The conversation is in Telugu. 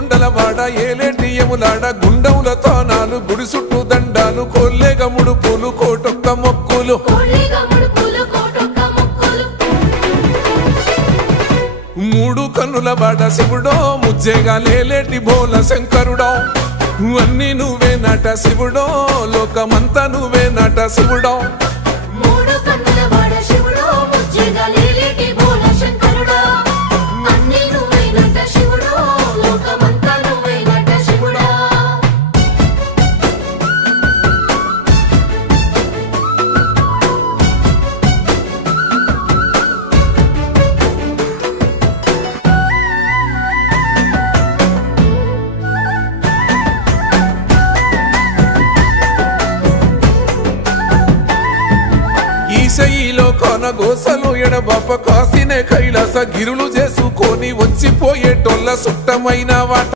కొండలవాడ ఏలేటియములాడ గుండముల తానాలు గుడి చుట్టూ దండాలు కోల్లేగ ముడుపులు కోటొక్క మొక్కులు మూడు కన్నుల బాట శివుడో ముజ్జేగా లేలేటి బోల శంకరుడో అన్ని నువ్వే నట శివుడో లోకమంతా నువ్వే నట శివుడో ఈశయిలో కొనగోసలు ఎడబాప కాసినే కైలాస గిరులు చేసుకొని వచ్చిపోయేటోళ్ళ సుట్టమైన వాట